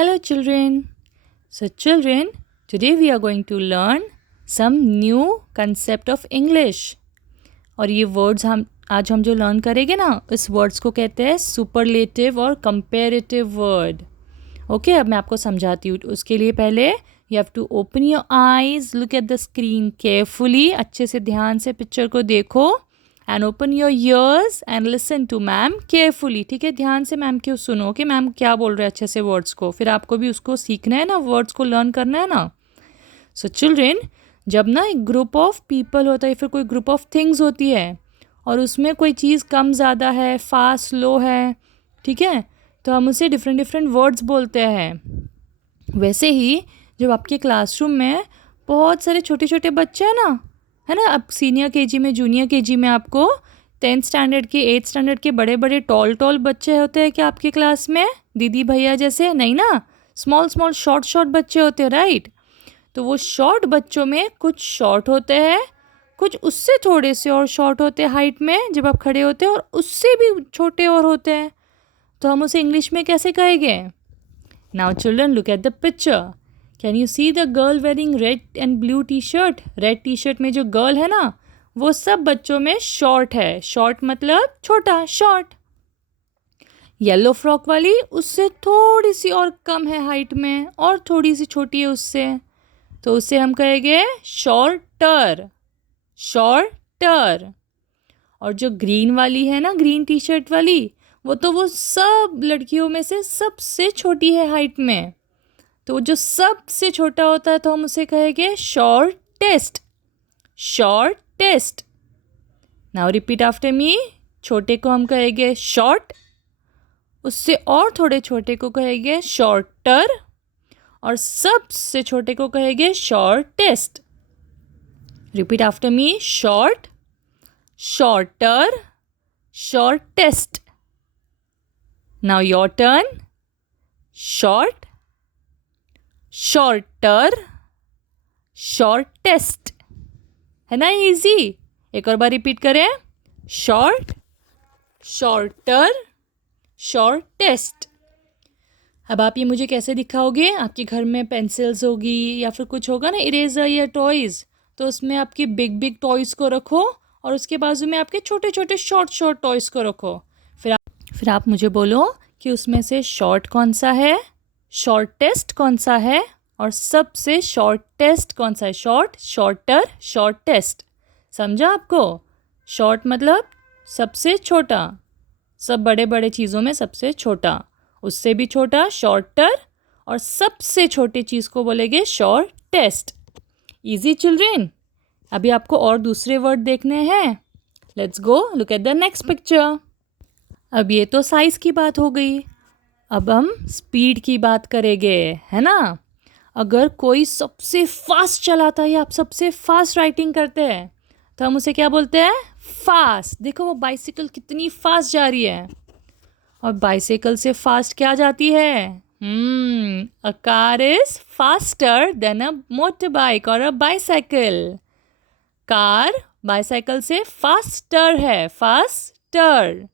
Hello, children. So, children, today we are going to learn some new concept of English. और ये words आज हम जो learn करेंगे ना, इस वर्ड्स को कहते हैं सुपरलेटिव और कंपेरेटिव वर्ड. ओके, अब मैं आपको समझाती हूँ. उसके लिए पहले you have to open your eyes, look at the screen carefully. अच्छे से ध्यान से पिक्चर को देखो. And open your ears and listen to ma'am carefully. ठीक है, ध्यान से मैम क्यों सुनो कि मैम क्या बोल रहे हैं अच्छे से वर्ड्स को. फिर आपको भी उसको सीखना है ना, वर्ड्स को लर्न करना है ना. सो चिल्ड्रेन, जब ना एक ग्रुप ऑफ पीपल होता है, फिर कोई ग्रुप ऑफ थिंग्स होती है और उसमें कोई चीज़ कम ज़्यादा है, फास्ट स्लो है, ठीक है, तो हम उसे डिफरेंट डिफरेंट वर्ड्स बोलते हैं. वैसे ही जब आपके क्लासरूम में बहुत सारे छोटे छोटे बच्चे हैं ना, है ना, अब सीनियर केजी में, जूनियर केजी में आपको 10th स्टैंडर्ड के, 8th स्टैंडर्ड के बड़े बड़े टॉल बच्चे होते हैं क्या आपके क्लास में, दीदी भैया जैसे? नहीं ना, स्मॉल स्मॉल शॉर्ट बच्चे होते हैं, राइट. तो वो शॉर्ट बच्चों में कुछ शॉर्ट होते हैं, कुछ उससे थोड़े से और शॉर्ट होते हैं हाइट में जब आप खड़े होते हैं, और उससे भी छोटे और होते हैं. तो हम उसे इंग्लिश में कैसे कहेंगे? Now children, look at the picture. Can you see the girl wearing red and blue T shirt? Red T shirt में जो गर्ल है ना, वो सब बच्चों में शॉर्ट है. शॉर्ट मतलब छोटा, शॉर्ट. येलो फ्रॉक वाली उससे थोड़ी सी और कम है हाइट में, और थोड़ी सी छोटी है उससे, तो उससे हम कहेंगे शॉर्टर. शॉर्टर. और जो ग्रीन वाली है ना, ग्रीन टी शर्ट वाली, वो सब लड़कियों में से सबसे छोटी है हाइट में, तो जो सबसे छोटा होता है तो हम उसे कहेंगे shortest. Shortest. Now repeat after me. छोटे को हम कहेंगे शॉर्ट, उससे और थोड़े छोटे को कहेंगे शॉर्टर, और सबसे छोटे को कहेंगे shortest. Repeat after me. Short, shorter, shortest. Now your turn. Short, shorter, shortest. है ना इजी? एक और बार रिपीट करें. Short, shorter, shortest. अब आप ये मुझे कैसे दिखाओगे? आपके घर में पेंसिल्स होगी या फिर कुछ होगा ना, इरेजर या टॉयज़, तो उसमें आपके बिग बिग टॉयज़ को रखो और उसके बाजू में आपके छोटे छोटे शॉर्ट टॉयज़ को रखो. फिर आप मुझे बोलो कि उसमें से शॉर्ट कौन सा है, शॉर्टेस्ट कौन सा है, और सबसे शॉर्टेस्ट कौन सा है. Short, shorter, shortest. समझा आपको? शॉर्ट मतलब सबसे छोटा, सब बड़े बड़े चीज़ों में सबसे छोटा, उससे भी छोटा शॉर्टर, और सबसे छोटी चीज़ को बोलेंगे शॉर्टेस्ट. Easy children. अभी आपको और दूसरे वर्ड देखने हैं. Let's go, look at the next picture. अब ये तो साइज़ की बात हो गई. अब हम स्पीड की बात करेंगे, है ना. अगर कोई सबसे फास्ट चलाता है या आप सबसे फास्ट राइटिंग करते हैं, तो हम उसे क्या बोलते हैं? फास्ट. देखो वो बाइसिकल कितनी फास्ट जा रही है, और बाइसिकल से फास्ट क्या जाती है? अ car is faster than a motor bike और अ बाइसाइकिल. कार बाइसाइकिल से फास्टर है, फास्टर.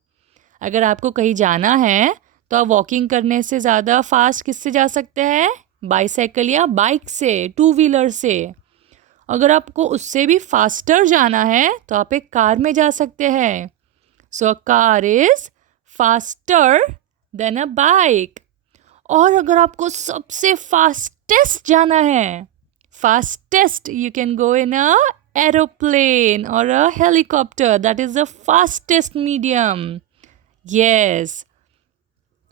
अगर आपको कहीं जाना है तो आप वॉकिंग करने से ज़्यादा फास्ट किससे जा सकते हैं? बाइसाइकिल या बाइक से, टू व्हीलर से. अगर आपको उससे भी फास्टर जाना है तो आप एक कार में जा सकते हैं. So a car is faster than a bike. और अगर आपको सबसे फास्टेस्ट जाना है, fastest, you can go in a aeroplane और a helicopter. That is the fastest medium. Yes.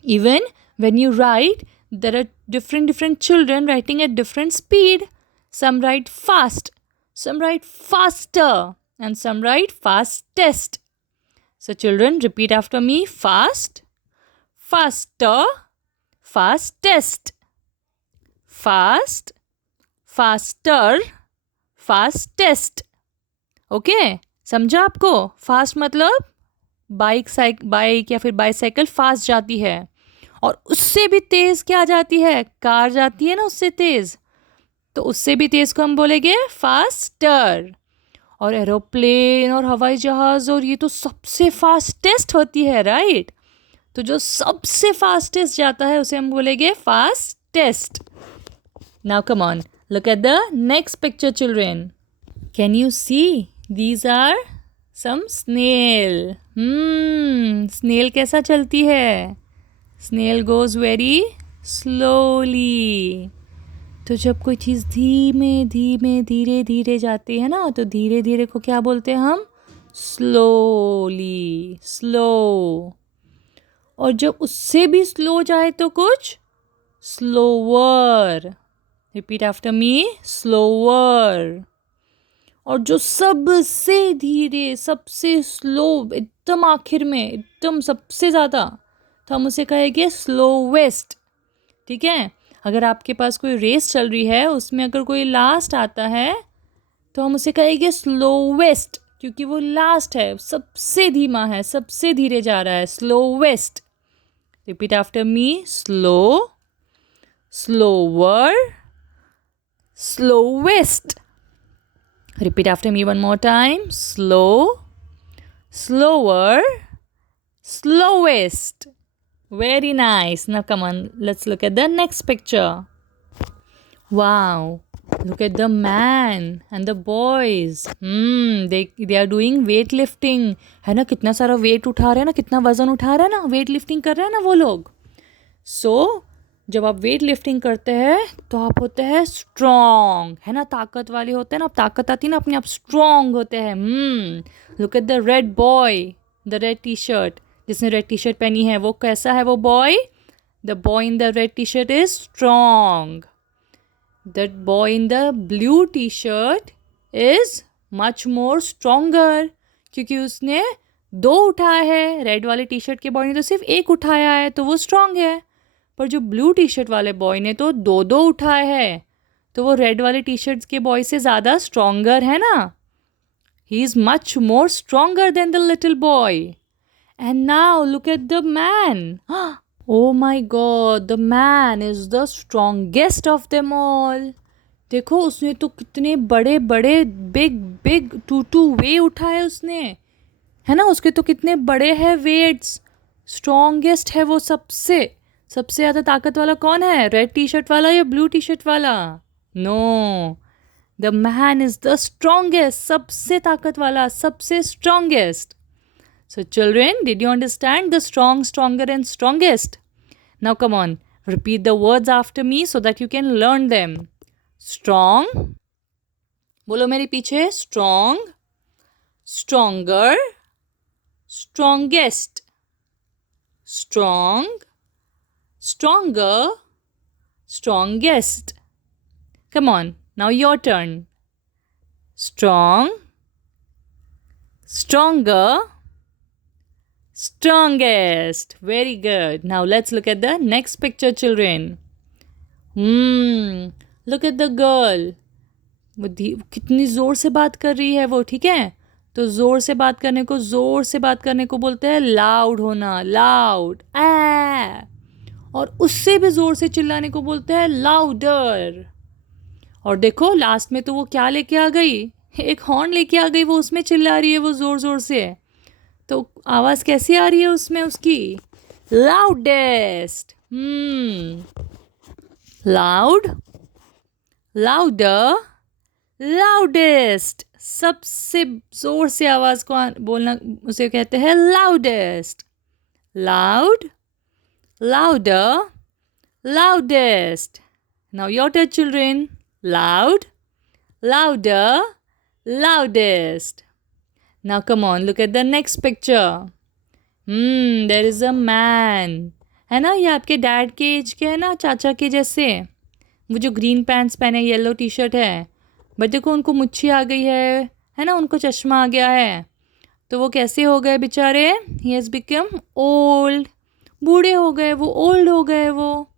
Even when you write, there are different children writing at different speed. Some write fast, some write faster, and some write fastest. So children, repeat after me. Fast, faster, fastest. Fast, faster, fastest. Okay? समझा आपको? Fast मतलब bike या फिर bicycle fast जाती है, और उससे भी तेज़ क्या जाती है? कार जाती है ना उससे तेज़, तो उससे भी तेज़ को हम बोलेंगे फास्टर. और एरोप्लेन और हवाई जहाज़, और ये तो सबसे फास्टेस्ट होती है, राइट. तो जो सबसे फास्टेस्ट जाता है उसे हम बोलेंगे fast shortest. Now come on, look at the next picture, children. Can you see? These are some snail. Snail कैसा चलती है? Snail goes very slowly. तो जब कोई चीज़ धीमे धीमे धीरे धीरे जाती है ना, तो धीरे धीरे को क्या बोलते हैं हम? Slowly, slow. और जब उससे भी स्लो जाए तो कुछ? Slower. Repeat after me, slower. और जो सबसे धीरे, सबसे स्लो, एकदम आखिर में, एकदम सबसे ज़्यादा, तो हम उसे कहेंगे स्लोवेस्ट. ठीक है. अगर आपके पास कोई रेस चल रही है, उसमें अगर कोई लास्ट आता है तो हम उसे कहेंगे स्लोवेस्ट, क्योंकि वो लास्ट है, सबसे धीमा है, सबसे धीरे जा रहा है. Slowest. Repeat after me, slow, slower, slowest. Repeat after me one more time. Slow, slower, slowest. Very nice. Now come on, let's look at the next picture. Wow, look at the man and the boys. They are doing weightlifting. है ना, कितना सारा wait उठा रहे हैं ना, कितना वजन उठा रहे हैं ना, वेट लिफ्टिंग कर रहे हैं ना वो लोग. So जब आप वेट लिफ्टिंग करते हैं तो आप होते हैं स्ट्रॉन्ग, है ना, ताकत वाले होते हैं ना. आप ताकत आती है ना, अपने आप स्ट्रॉन्ग होते हैं. Look at the red boy, the red T shirt. जिसने रेड टी शर्ट पहनी है वो कैसा है वो boy? The boy in the red T shirt is strong. The boy in the blue T shirt is much more stronger, क्योंकि उसने 2 उठाया है. रेड वाले टी शर्ट के बॉय ने तो सिर्फ 1 उठाया है, तो वो स्ट्रॉन्ग है. पर जो ब्लू टी शर्ट वाले बॉय ने तो 2 उठाए हैं, तो वो रेड वाले टी शर्ट के बॉय से ज़्यादा स्ट्रॉन्गर है ना. He is much more stronger than the little boy. And now look at the man. Oh my God, the man is the strongest of them all. देखो, उसने तो कितने बड़े बड़े बिग बिग 2 वे उठाए उसने, है ना. उसके तो कितने बड़े हैं वेट्स. स्ट्रॉन्गेस्ट है वो सबसे. सबसे ज़्यादा ताकत वाला कौन है? रेड टी शर्ट वाला या ब्लू टी शर्ट वाला? No, the man is the strongest. सबसे ताकत वाला, सबसे strongest. So children, did you understand the strong, stronger and strongest? Now come on, repeat the words after me so that you can learn them. Strong, बोलो मेरे पीछे. Strong, stronger, strongest. Strong, stronger, strongest. Come on, now your turn. Strong, stronger, strongest. Very good. Now let's look at the next picture, children. Look at the girl. वो कितनी ज़ोर से बात कर रही है वो. ठीक है, तो ज़ोर से बात करने को बोलते हैं लाउड होना. लाउड. और उससे भी ज़ोर से चिल्लाने को बोलते हैं लाउडर. और देखो, लास्ट में तो वो क्या लेके आ गई? एक हॉर्न लेके आ गई. वो उसमें चिल्ला रही है वो ज़ोर ज़ोर से. तो आवाज़ कैसी आ रही है उसमें उसकी? लाउडेस्ट. Loud, louder, loudest. सबसे ज़ोर से आवाज़ को बोलना उसे कहते हैं loudest. Loud, louder, loudest. Now your turn, children. Loud, louder, loudest. Now come on, look at the next picture. There is a man. है ना, ये आपके डैड के एज के है ना, चाचा के जैसे. वो जो ग्रीन पैंट्स पहने, येलो टी शर्ट है. बट देखो, उनको मुच्छी आ गई है ना, उनको चश्मा आ गया है. तो वो कैसे हो गए बेचारे? He has become old. बूढ़े हो गए वो, ओल्ड हो गए वो.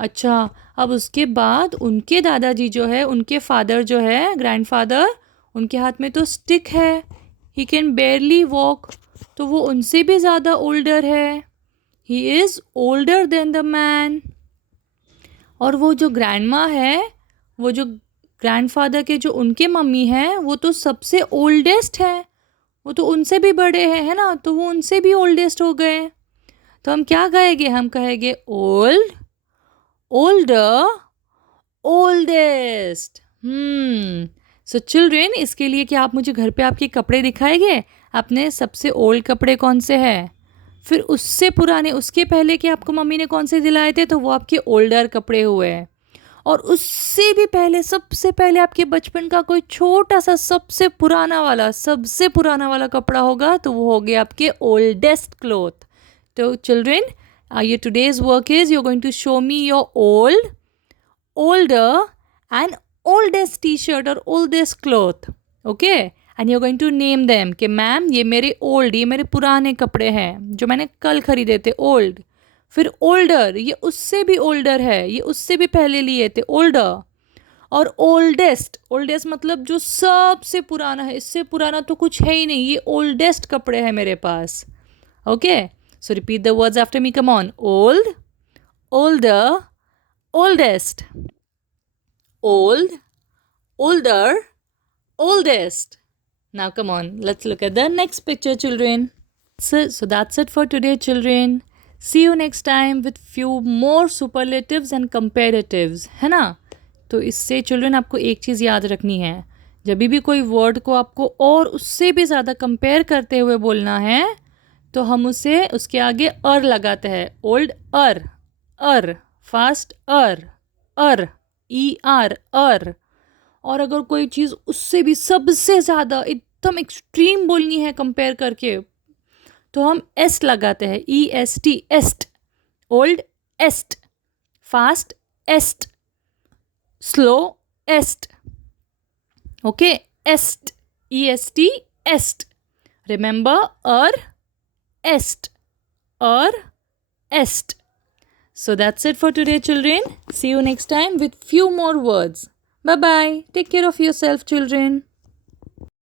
अच्छा, अब उसके बाद उनके दादाजी जो है, उनके फादर जो है, ग्रैंडफादर, उनके हाथ में तो स्टिक है. He can बेयरली walk. तो वो उनसे भी ज़्यादा ओल्डर है. He is older than the man. और वो जो ग्रैंडमा है, वो जो ग्रैंडफादर के जो उनके मम्मी हैं, वो तो सबसे ओल्डेस्ट है. वो तो उनसे भी बड़े हैं, है ना. तो वो उनसे भी ओल्डेस्ट हो गए. तो हम क्या कहेंगे? हम कहेंगे ओल्ड, older, oldest. सो चिल्ड्रेन, इसके लिए क्या आप मुझे घर पे आपके कपड़े दिखाएंगे? आपने सबसे ओल्ड कपड़े कौन से हैं, फिर उससे पुराने, उसके पहले कि आपको मम्मी ने कौन से दिलाए थे, तो वो आपके ओल्डर कपड़े हुए। और उससे भी पहले, सबसे पहले आपके बचपन का कोई छोटा सा सबसे पुराना वाला कपड़ा होगा, तो वो हो गया आपके ओल्डेस्ट क्लोथ. तो children, your today's work is you're going to show me your old, older and oldest t-shirt or oldest cloth. Okay, and you're going to name them कि मैम ये मेरे old, ये मेरे पुराने कपड़े हैं जो मैंने कल खरीदे थे, old. फिर older, ये उससे भी older है, ये उससे भी पहले लिए थे, older. और oldest, oldest मतलब जो सबसे पुराना है, इससे पुराना तो कुछ है ही नहीं, ये oldest कपड़े हैं मेरे पास. Okay, so repeat the words after me. Come on. Old, older, oldest. Old, older, oldest. Now come on, let's look at the next picture, children. So that's it for today, children. See you next time with few more superlatives and comparatives. है ना? तो इससे children आपको एक चीज़ याद रखनी है, जब भी कोई वर्ड को आपको और उससे भी ज़्यादा कंपेयर करते हुए बोलना है, तो हम उसे उसके आगे अर लगाते हैं. ओल्ड अर, फास्ट अर, ई आर, अर. और अगर कोई चीज़ उससे भी सबसे ज़्यादा एकदम एक्सट्रीम बोलनी है कंपेयर करके, तो हम एस लगाते हैं, E S T, est. Old est, fast est, slow est. Okay, est, E S T, est. Remember, est, est. So that's it for today, children. See you next time with few more words. Bye bye. Take care of yourself, children.